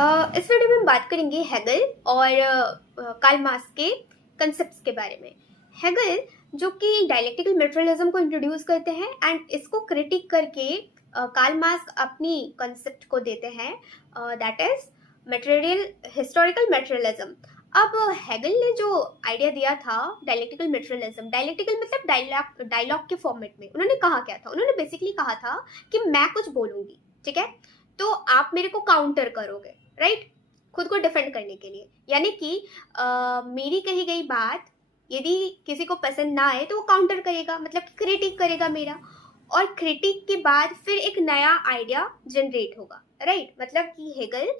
इस वीडियो में हम बात करेंगे हेगल और कार्ल मार्क्स के कंसेप्ट्स के बारे में। हेगल जो कि डायलेक्टिकल मटेरियलिज्म को इंट्रोड्यूस करते हैं एंड इसको क्रिटिक करके कार्ल मार्क्स अपनी कंसेप्ट को देते हैं, that is material historical materialism. अब हेगल ने जो आइडिया दिया था डायलेक्टिकल मटेरियलिज्म, डायलेक्टिकल मतलब डायलॉग के फॉर्मेट में, उन्होंने कहा क्या था? उन्होंने बेसिकली कहा था कि मैं कुछ बोलूंगी, ठीक है, तो आप मेरे को काउंटर करोगे, राइट, खुद को डिफेंड करने के लिए। यानी कि मेरी कही गई बात यदि किसी को पसंद ना आए तो वो काउंटर करेगा, मतलब क्रिटिक करेगा मेरा, और क्रिटिक के बाद फिर एक नया आइडिया जनरेट होगा, राइट। मतलब कि हेगल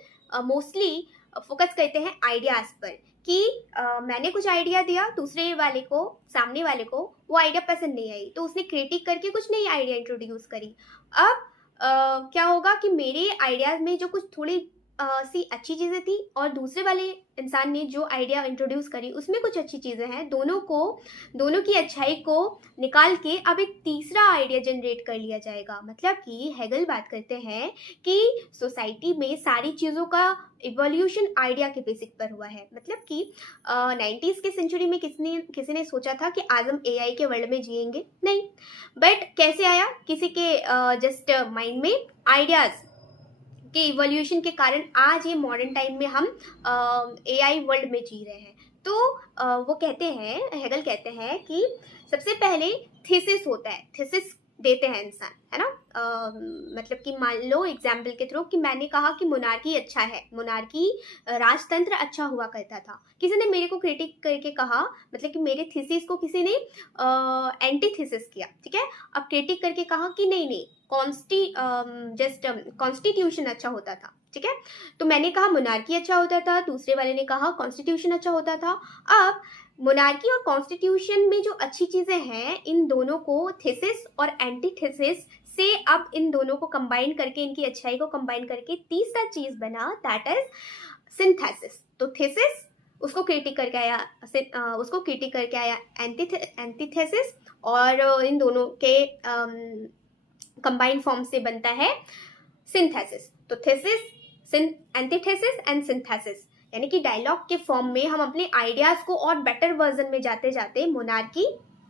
मोस्टली फोकस करते हैं आइडियाज पर कि मैंने कुछ आइडिया दिया दूसरे वाले को, सामने वाले को वो आइडिया पसंद नहीं आई, तो उसने क्रिटिक करके कुछ नई आइडिया इंट्रोड्यूस करी। अब क्या होगा कि मेरे आइडियाज में जो कुछ थोड़ी सी अच्छी चीज़ें थी और दूसरे वाले इंसान ने जो आइडिया इंट्रोड्यूस करी उसमें कुछ अच्छी चीज़ें हैं, दोनों की अच्छाई को निकाल के अब एक तीसरा आइडिया जनरेट कर लिया जाएगा। मतलब कि हेगल बात करते हैं कि सोसाइटी में सारी चीज़ों का इवोल्यूशन आइडिया के बेसिक पर हुआ है। मतलब कि 90s के सेंचुरी में किसी ने सोचा था कि आज हम एआई के वर्ल्ड में जिएंगे? नहीं। बट कैसे आया? किसी के जस्ट माइंड में आइडियाज के इवोल्यूशन के कारण आज ये मॉडर्न टाइम में हम एआई वर्ल्ड में जी रहे हैं। तो वो कहते हैं, हेगल कहते हैं कि सबसे पहले थीसिस होता है, थीसिस देते हैं इंसान, है ना। मतलब कि मान लो एग्जाम्पल के थ्रू कि मैंने कहा कि मोनार्की अच्छा है, मोनार्की राजतंत्र अच्छा हुआ करता था। किसी ने मेरे को क्रिटिक करके कहा, मतलब कि मेरे थीसिस को किसी ने एंटी थीसिस किया, ठीक है। अब क्रिटिक करके कहा कि नहीं नहीं, कॉन्स्टिट्यूशन अच्छा होता था, ठीक है। तो मैंने कहा मोनार्की अच्छा होता था, दूसरे वाले ने कहा कॉन्स्टिट्यूशन अच्छा होता था। अब मोनार्की और कॉन्स्टिट्यूशन में जो अच्छी चीजें हैं, इन दोनों को थीसिस और एंटीथेसिस से अब इन दोनों को कंबाइन करके, इनकी अच्छाई को कंबाइन करके तीसरा चीज बना, दैट इज सिंथेसिस। तो थीसिस उसको क्रिटिक करके आया, एंटीथेसिस, और इन दोनों के कंबाइंड फॉर्म से बनता है सिंथेसिस। तो थीसिस, एंटीथेसिस एंड सिंथेसिस, यानी कि डायलॉग के फॉर्म में हम अपने आइडियाज को और बेटर वर्जन में जाते जाते मोनार्की,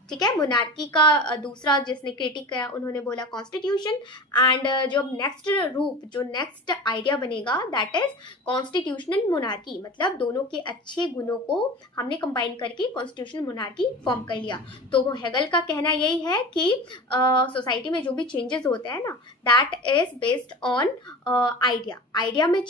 ठीक है, मोनार्की का दूसरा जिसने क्रिटिक किया उन्होंने बोला कॉन्स्टिट्यूशन, एंड जो नेक्स्ट रूप, जो नेक्स्ट आइडिया बनेगा, दैट इज कॉन्स्टिट्यूशनल मोनार्की। मतलब दोनों के अच्छे गुणों को हमने कंबाइन करके कॉन्स्टिट्यूशनल मोनार्की फॉर्म कर लिया। तो हेगल का कहना यही है कि सोसाइटी में जो भी चेंजेस होते हैं ना, that is based on idea में चेंज